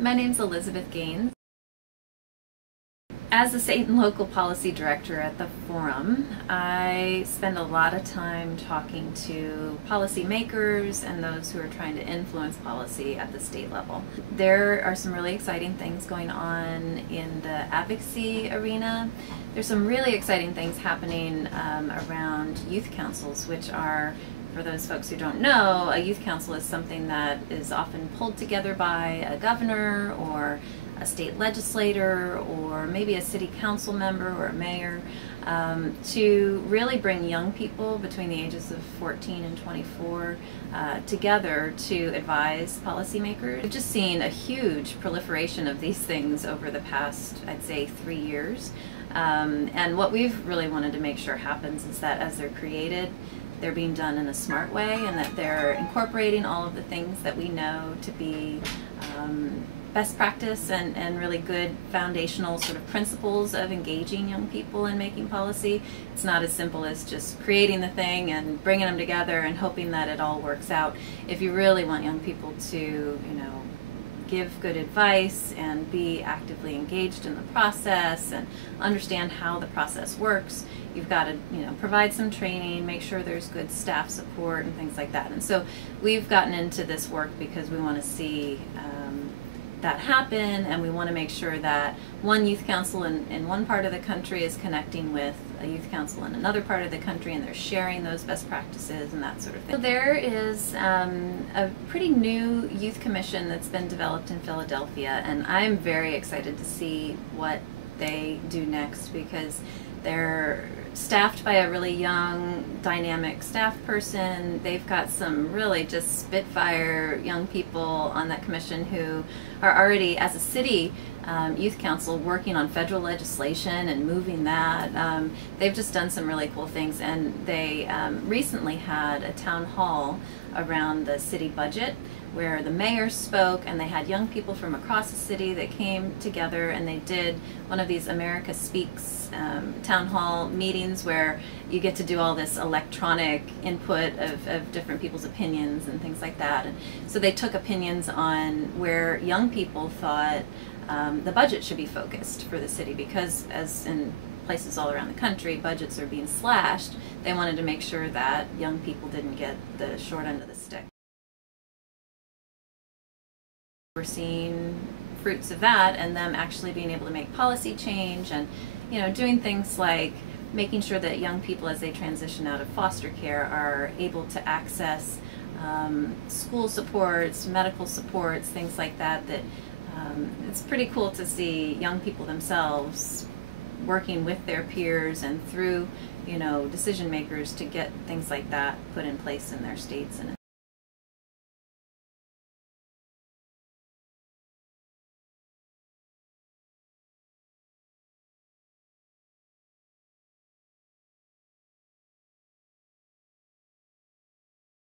My name's Elizabeth Gaines. As the state and local policy director at the Forum, I spend a lot of time talking to policymakers and those who are trying to influence policy at the state level. There are some really exciting things going on in the advocacy arena. There's some really exciting things happening around youth councils, which are, for those folks who don't know, a youth council is something that is often pulled together by a governor or a state legislator or maybe a city council member or a mayor to really bring young people between the ages of 14 and 24 together to advise policymakers. We've just seen a huge proliferation of these things over the past, I'd say, 3 years. And what we've really wanted to make sure happens is that as they're created, they're being done in a smart way and that they're incorporating all of the things that we know to be best practice and really good foundational sort of principles of engaging young people in making policy. It's not as simple as just creating the thing and bringing them together and hoping that it all works out. If you really want young people to, give good advice and be actively engaged in the process and understand how the process works, you've got to provide some training, make sure there's good staff support and things like that. And so we've gotten into this work because we want to see that happen, and we want to make sure that one youth council in one part of the country is connecting with a youth council in another part of the country, and they're sharing those best practices and that sort of thing. So there is a pretty new youth commission that's been developed in Philadelphia, and I'm very excited to see what they do next, because they're staffed by a really young, dynamic staff person. They've got some really just spitfire young people on that commission who are already, as a city youth council, working on federal legislation and moving that. They've just done some really cool things, and they recently had a town hall around the city budget where the mayor spoke, and they had young people from across the city that came together, and they did one of these America Speaks town hall meetings where you get to do all this electronic input of different people's opinions and things like that. And so they took opinions on where young people thought the budget should be focused for the city, because as in places all around the country, budgets are being slashed. They wanted to make sure that young people didn't get the short end of the stick. We're seeing fruits of that, and them actually being able to make policy change, and doing things like making sure that young people, as they transition out of foster care, are able to access school supports, medical supports, things like that. It's pretty cool to see young people themselves working with their peers and through decision makers to get things like that put in place in their states. And